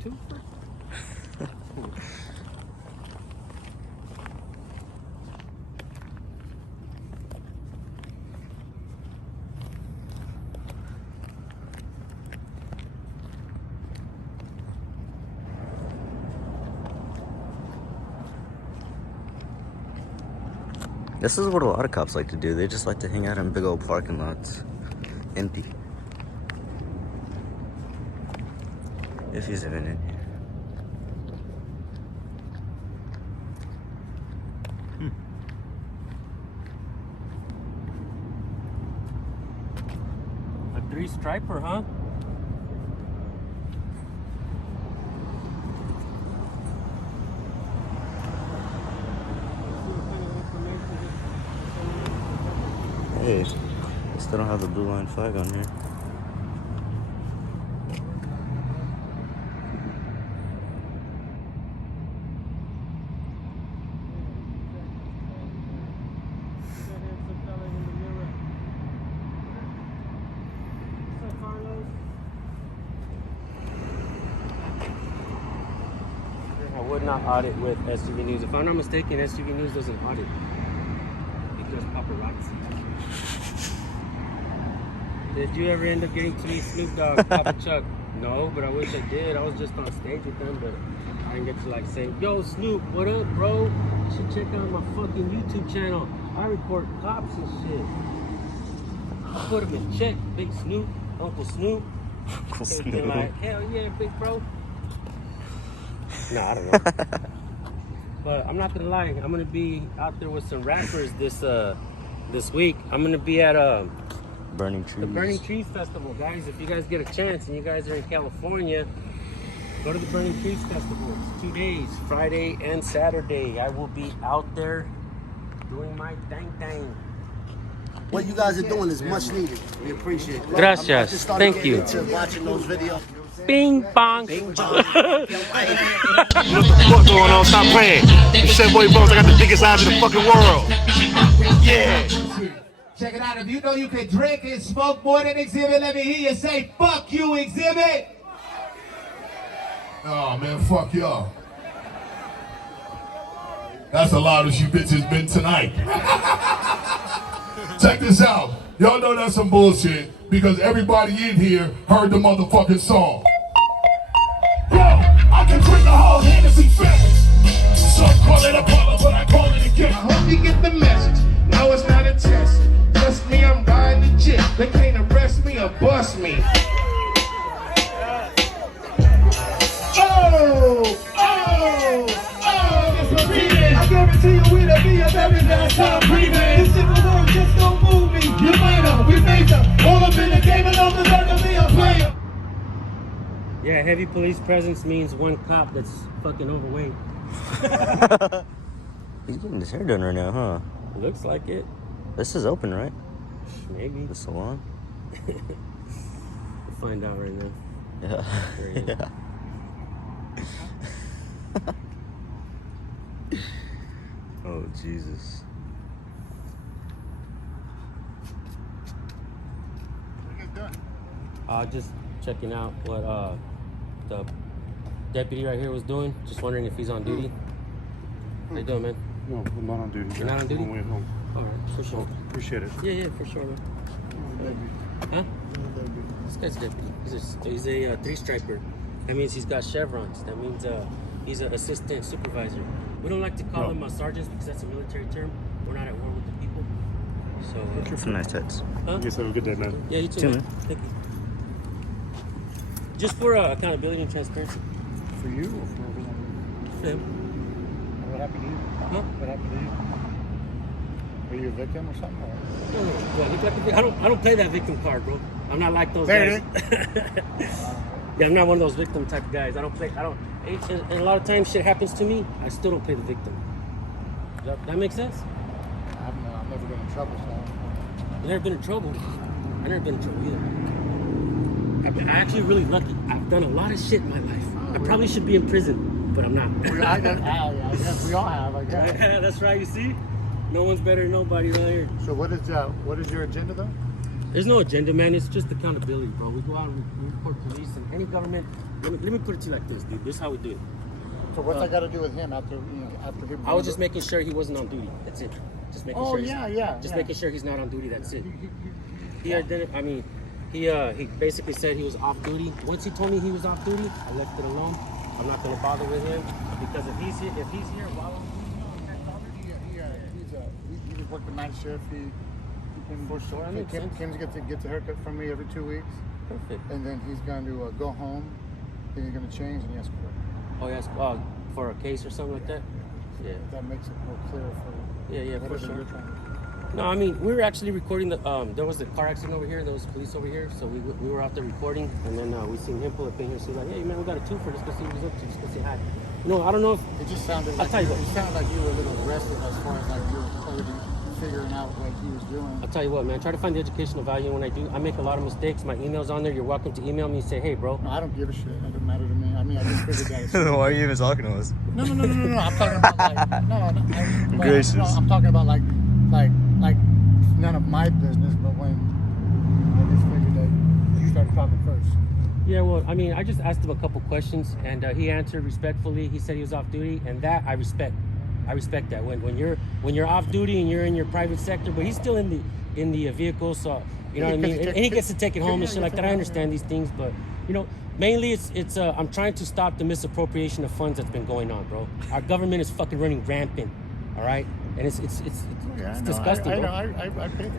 twofer? This is what a lot of cops like to do. They just like to hang out in big old parking lots. Empty. If he's even in here. A 3-striper, huh? Hey, they still don't have the blue line flag on here. I would not audit with SUV News. If I'm not mistaken, SUV News doesn't audit because paparazzi. Did you ever end up getting to meet Snoop Dogg, Papa Chuck? No, but I wish I did. I was just on stage with them, but I didn't get to like say, "Yo, Snoop, what up, bro? You should check out my fucking YouTube channel. I report cops and shit." I put him in check, Big Snoop, Uncle Snoop. Uncle They're Snoop. like, "Hell yeah, big bro." No, I don't know. But I'm not gonna lie, I'm gonna be out there with some rappers this week. I'm gonna be at Burning Trees. the Burning Trees Festival, guys. If you guys get a chance and you guys are in California, go to the Burning Trees Festival. It's 2 days, Friday and Saturday. I will be out there doing my thing. What you guys are doing is much needed. We appreciate it. Gracias. I just started Thank you. getting into watching those videos. Bing bong. Bing bong. What the fuck going on? Stop playing. Chef Boy Bones, I got the biggest eyes in the fucking world. Yeah. Check it out. If you know you can drink and smoke more than Exhibit, let me hear you say, "Fuck you, Exhibit." Oh man, fuck y'all. That's the loudest you bitches been tonight. Check this out. Y'all know that's some bullshit because everybody in here heard the motherfucking song. Yo, I can drink the whole Hennessy family. Some call it a bottle, but I call it a gift. I hope you get the message. No, it's not a test. Trust me, I'm riding the jet. They can't arrest me or bust me. Just repeat it. I guarantee you we'll be a very last time breathing. This simple word just don't move me. You minor, we major. All up in the game and I'm the learn to be a player. Yeah, heavy police presence means one cop that's fucking overweight. He's getting his hair done right now, huh? Looks like it. This is open, right? Maybe. The salon? We'll find out right now. Yeah. Yeah. Oh, Jesus. Just checking out what the deputy right here was doing. Just wondering if he's on duty. How you doing, man? No, I'm not on duty. You're not on duty? I'm on my way home. All right, for sure. Appreciate it. Yeah, for sure, man. Huh? This guy's deputy. He's a 3-striper. That means he's got chevrons. That means he's an assistant supervisor. We don't like to call him sergeants because that's a military term. We're not at war with the people. So. Some nice hats. Huh? You guys have a good day, man. Yeah, you too, Too, man. man. Thank you. Just for accountability and transparency. For you or for everyone? For him. What happened to you? Huh? What happened to you? Were you a victim or something? Or? No. I don't play that victim card, bro. I'm not like those There guys. Yeah, I'm not one of those victim type of guys. And a lot of times shit happens to me, I still don't play the victim. That makes sense? I've never been in trouble, so. I've never been in trouble. I've never been in trouble either. I'm actually really lucky. I've done a lot of shit in my life. I probably should be in prison, but I'm not. I guess we all have, I guess. Yeah, that's right, you see? No one's better than nobody right here. So what is your agenda, though? There's no agenda, man. It's just accountability, bro. We go out and we report police and any government let me put it to you like this, dude. This is how we do it. So what's that got to do with him after after him? I was just making sure he wasn't on duty. That's it. Just making sure. Just making sure he's not on duty. That's it. He basically said he was off duty. Once he told me he was off duty, I left it alone. I'm not gonna bother with him because if he's here, while He just worked the night shift. He can For sure, that makes sense. Kim's gets a haircut from me every 2 weeks, perfect. and then he's going to go home. Then he's going to change, and he has to work. Oh yes, for a case or something like that. Yeah. That makes it more clear for Yeah, for whatever sure. you're trying to do. No, I mean we were actually recording the. There was a car accident over here. There was police over here, so we were out there recording, and then we seen him pull up in here. So he's like, "Hey man, we got a twofer. Let's go see what he's up to. Let's go say hi." No, I don't know if It just sounded I'll like tell you it what. sounded like you were a little aggressive as far as like you were already figuring out what he was doing. I'll tell you what, man. Try to find the educational value when I do. I make a lot of mistakes. My email's on there. You're welcome to email me and say, "Hey, bro." No, I don't give a shit. It doesn't matter to me. I mean, I just figured that. Why are you even talking to us? No. I'm talking about like Gracious. I'm talking about like none of my business. But when I just figured that you started talking first. Yeah, well, I mean, I just asked him a couple questions, and he answered respectfully. He said he was off duty, and that I respect. I respect that when you're off duty and you're in your private sector, but he's still in the vehicle, so you know what I mean. And he gets to take it home and shit like that. I understand these things, but you know, mainly it's I'm trying to stop the misappropriation of funds that's been going on, bro. Our government is fucking running rampant, all right, and it's disgusting. I bro. know.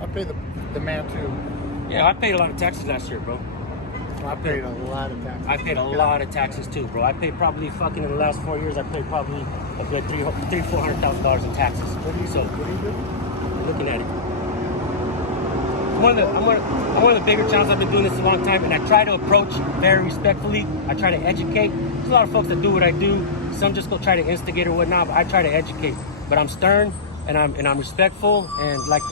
I pay the man too. Yeah, I paid a lot of taxes last year, bro. I paid a lot of taxes. I paid a lot of taxes too, bro. I paid probably fucking in the last 4 years. I paid probably a good $400,000 in taxes. What do you do? I'm looking at it. I'm one of the bigger channels. I've been doing this a long time, and I try to approach very respectfully. I try to educate. There's a lot of folks that do what I do. Some just go try to instigate or whatnot. But I try to educate. But I'm stern and I'm respectful. And like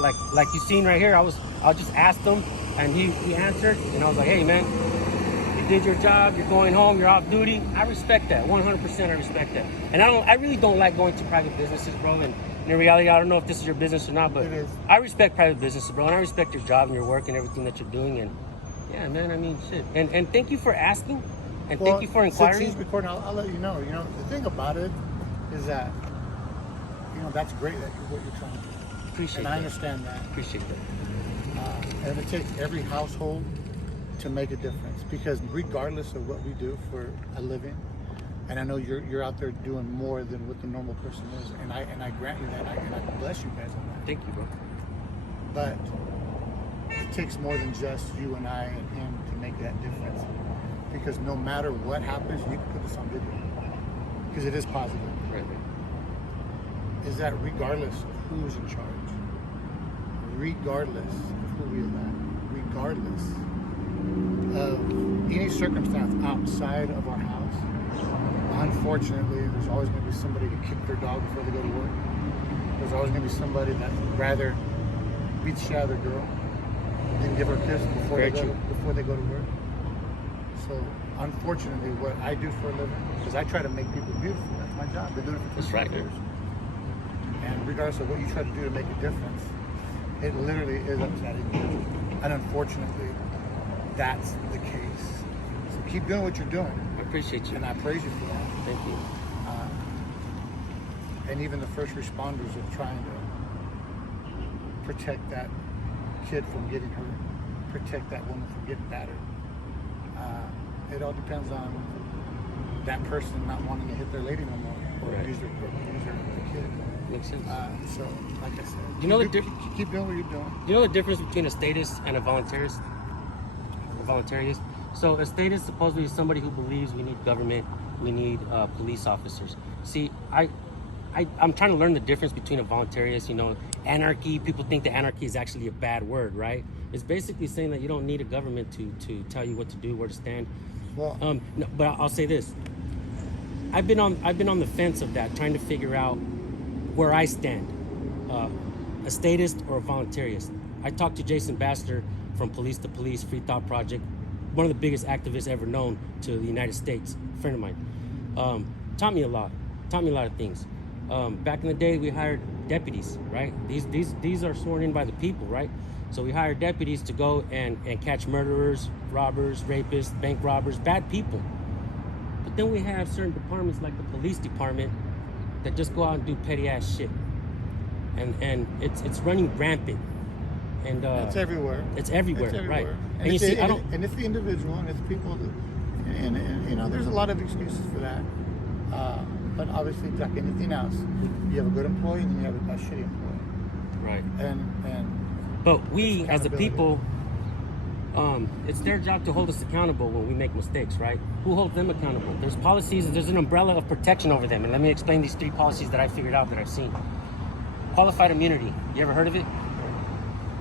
you seen right here, I just asked him, and he answered, and I was like, hey man, you did your job. You're going home. You're off duty. I respect that. 100%. I respect that. And I really don't like going to private businesses, bro. And in reality, I don't know if this is your business or not, but It is. I respect private businesses, bro, and I respect your job and your work and everything that you're doing. And yeah, man, I mean, shit. And thank you for asking, and thank you for inquiring. Since he's recording, I'll let you know. You know, the thing about it is that, you know, that's great that what you're trying to do. Appreciate And that. I understand that. Appreciate that. And it takes every household to make a difference, because regardless of what we do for a living, and I know you're out there doing more than what the normal person is, and I grant you that, and I bless you guys on that. Thank you, bro. But it takes more than just you and I and him to make that difference, because no matter what happens, you can put this on video, because it is positive. Right. Is that regardless of who's in charge, regardless of who we elect, regardless of any circumstance outside of our house, unfortunately, there's always going to be somebody to kick their dog before they go to work. There's always going to be somebody that would rather beat the shit out of their girl than give her a kiss before they go to work. So, unfortunately, what I do for a living is I try to make people beautiful. That's my job. I've been doing it for 25 years. And regardless of what you try to do to make a difference, it literally is up to that individual. And unfortunately, that's the case. So keep doing what you're doing. I appreciate you. And I praise you for that. Thank you. And even the first responders are trying to protect that kid from getting hurt, protect that woman from getting battered. It all depends on that person not wanting to hit their lady no more, or Right. use their kid. Makes sense. So, like I said, You know the keep doing what you're doing. You know the difference between a statist and a voluntarist? A voluntarist. So a statist supposedly is somebody who believes we need government, we need police officers. See, I'm trying to learn the difference between a voluntarist. You know, anarchy. People think that anarchy is actually a bad word, right? It's basically saying that you don't need a government to tell you what to do, where to stand. Well, No, but I'll say this. I've been on the fence of that, trying to figure out where I stand, a statist or a voluntarist. I talked to Jason Baster from Police to Police Free Thought Project, one of the biggest activists ever known to the United States, a friend of mine. Taught me a lot of things. Back in the day, we hired deputies, right? These are sworn in by the people, right? So we hired deputies to go and catch murderers, robbers, rapists, bank robbers, bad people. But then we have certain departments like the police department that just go out and do petty ass shit, and it's running rampant. And it's everywhere. It's everywhere, right? And you see, and it's the individual, and it's people, and you know, there's a lot of excuses for that. But obviously, like anything else, you have a good employee and then you have a shitty employee. Right. And but we as a people, it's their job to hold us accountable when we make mistakes, right? Who holds them accountable? There's policies, there's an umbrella of protection over them. And let me explain these 3 policies that I figured out that I've seen. Qualified immunity. You ever heard of it?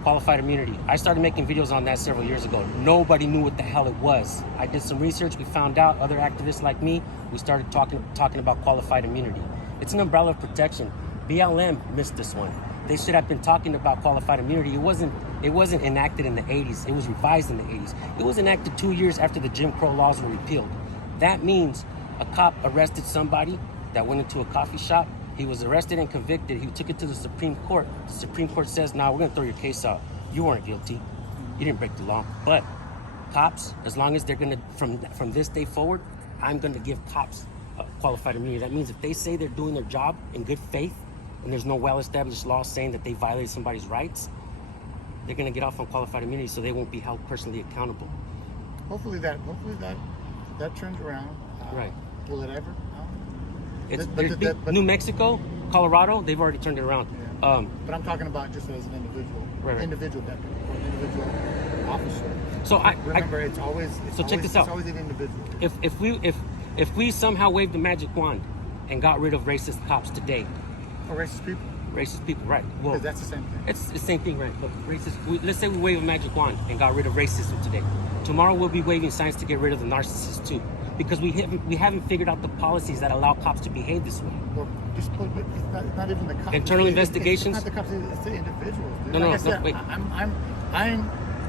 Qualified immunity. I started making videos on that several years ago. Nobody knew what the hell it was. I did some research. We found out, other activists like me, we started talking about qualified immunity. It's an umbrella of protection. BLM missed this one. They should have been talking about qualified immunity. It wasn't enacted in the 80s. It was revised in the 80s. It was enacted 2 years after the Jim Crow laws were repealed. That means a cop arrested somebody that went into a coffee shop. He was arrested and convicted. He took it to the Supreme Court. The Supreme Court says, nah, we're going to throw your case out. You weren't guilty. You didn't break the law. But cops, as long as they're going to, from this day forward, I'm going to give cops qualified immunity. That means if they say they're doing their job in good faith and there's no well-established law saying that they violated somebody's rights, they're going to get off on qualified immunity so they won't be held personally accountable. hopefully that turns around. Right. Will it ever? New Mexico, Colorado, they've already turned it around. Yeah. But I'm talking about just as an individual, individual deputy or an individual officer. So remember, it's always check this out. It's always an individual. If we somehow waved the magic wand and got rid of racist cops today, or racist people. Racist people, right? Well, that's the same thing. It's the same thing, right? But let's say we wave a magic wand and got rid of racism today. Tomorrow we'll be waving signs to get rid of the narcissists too, because we haven't figured out the policies that allow cops to behave this way. Well, it's not even the cops. Internal investigations. It's not the cops. It's the individuals. Dude. No, like I said, wait.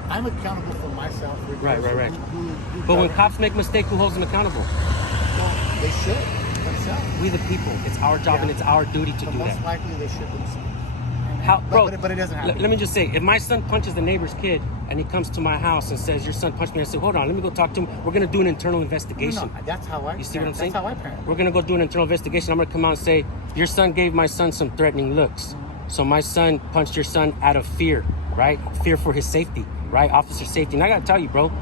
I'm accountable for myself. Right. Who But when cops make mistakes, who holds them accountable? Well, they should themselves. We the people. It's our job and it's our duty to do that. Most likely they should themselves. But it doesn't happen. Let me just say, if my son punches the neighbor's kid and he comes to my house and says, your son punched me, I say, hold on, let me go talk to him. We're going to do an internal investigation. No, that's how I You see what I'm saying? That's how I parent. We're going to go do an internal investigation. I'm going to come out and say, your son gave my son some threatening looks. So my son punched your son out of fear, right? Fear for his safety, right? Officer safety. And I got to tell you, bro,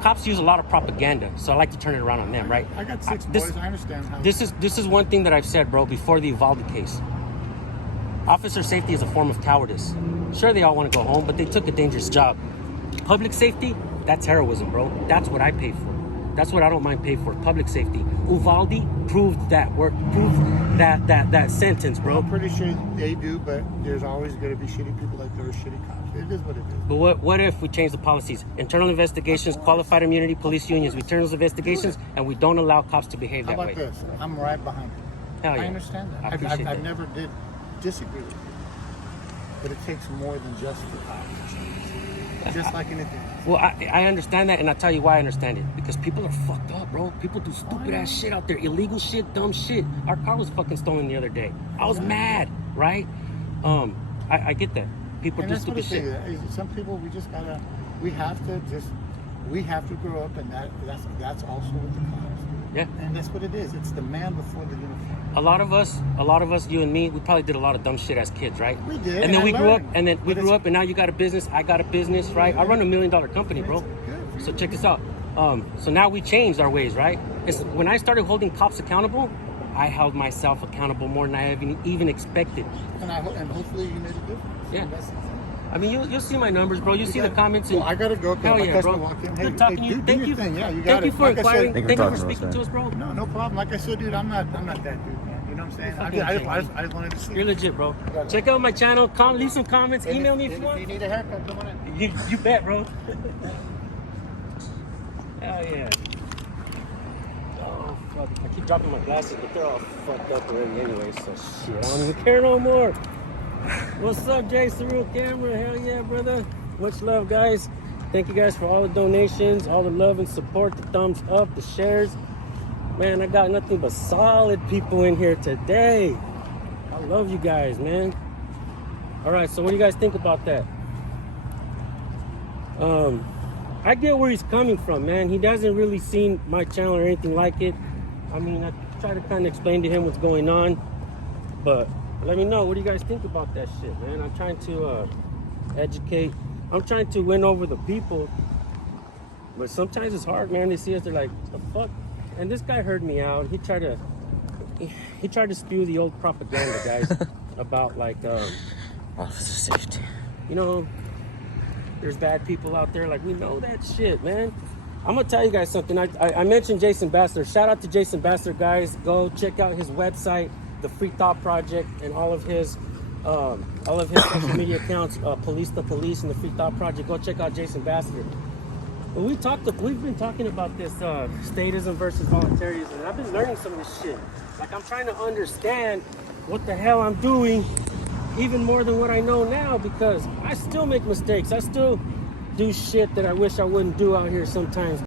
cops use a lot of propaganda. So I like to turn it around on them, right? I got 6 boys. I understand how. This is one thing that I've said, bro, before the Uvalde case. Officer safety is a form of cowardice. Sure, they all want to go home, but they took a dangerous job. Public safety, that's heroism, bro. That's what I pay for. That's what I don't mind paying for. Public safety. Uvalde proved that that sentence, bro. I'm pretty sure they do, but there's always going to be shitty people like there are shitty cops. It is what it is. But what if we change the policies? Internal investigations, qualified immunity, police unions. We turn those investigations, and we don't allow cops to behave that way. How about this? I'm right behind you. Hell yeah. I understand that. I appreciate that. I never did disagree with you. But it takes more than just the cops to change. Just like anything else. Well, I understand that, and I'll tell you why I understand it. Because people are fucked up, bro. People do stupid ass shit out there. Illegal shit, dumb shit. Our car was fucking stolen the other day. I was mad, right? I get that. People do stupid shit. Some people, we have to grow up, and that's also what the cops do. Yeah. And that's what it is. It's the man before the uniform. A lot of us, you and me, we probably did a lot of dumb shit as kids, right? We did. And then we grew up, and now you got a business, I got a business, right? I run $1 million company, bro. So check this out. So now we changed our ways, right? When I started holding cops accountable, I held myself accountable more than I even expected. And hopefully you made a difference. Yeah. I mean, you'll see my numbers, bro. You see the comments. Well, I gotta go. Hell yeah, bro. Good talking to you. Thank you. Yeah, you Thank got you for inquiring. Thank Thank you you for for talking speaking to to us, us, bro. No problem. Like I said, dude, I'm not that dude, man. You know what I'm saying? I just wanted to see. You're legit, bro. Check out my channel. Leave some comments. Email me if you want. If you need a haircut, come on in. You bet, bro. Hell yeah. Oh, fuck. I keep dropping my glasses, but they're all fucked up already anyway, so shit. I don't even care no more. What's up, Jay Surreal Camera? Hell yeah, brother. Much love, guys. Thank you guys for all the donations, all the love and support, the thumbs up, the shares. Man, I got nothing but solid people in here today. I love you guys, man. All right, so what do you guys think about that? I get where he's coming from, man. He doesn't really seen my channel or anything like it. I mean, I try to kind of explain to him what's going on, but let me know. What do you guys think about that shit, man? I'm trying to educate. I'm trying to win over the people, but sometimes it's hard, man. They see us, they're like, the fuck? And this guy heard me out. He tried to spew the old propaganda, guys, about like, Officer safety. you know, there's bad people out there. Like, we know that shit, man. I'm gonna tell you guys something. I mentioned Jason Bassler. Shout out to Jason Bassler, guys. Go check out his website, the Free Thought Project, and all of his social media accounts, Police the Police and the Free Thought Project. Go check out Jason Bassler. When we've been talking about this statism versus voluntarism, and I've been learning some of this shit. Like, I'm trying to understand what the hell I'm doing even more than what I know now, because I still make mistakes. I still do shit that I wish I wouldn't do out here sometimes.